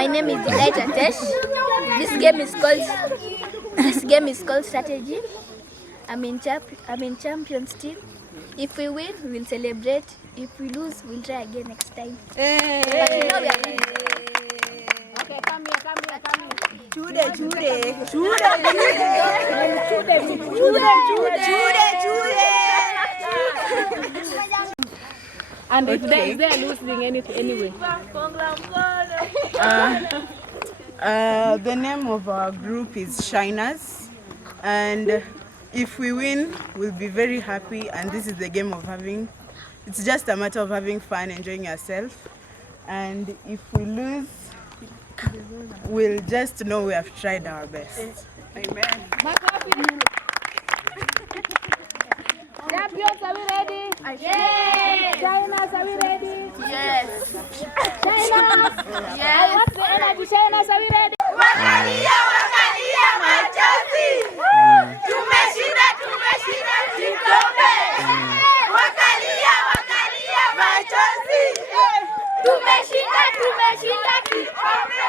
My name is Delight Atesh. This game is called Strategy. I'm in champions team. If we win, we will celebrate. If we lose, we'll try again next time. Hey. But you know we are going to. Okay, come here. Chude. And if they are losing anyway. The name of our group is Shiners, and if we win, we'll be very happy. And this is the game of it's just a matter of having fun, enjoying yourself. And if we lose, we'll just know we have tried our best. Amen. Champions, are we ready? Yes. Shiners, are we ready? Yes. Shiners. Yes. What's the energy? Shiners, are we ready? Wakalia machozi. Tumeshinda kikombe. Wakalia machozi. Tumeshinda kikombe.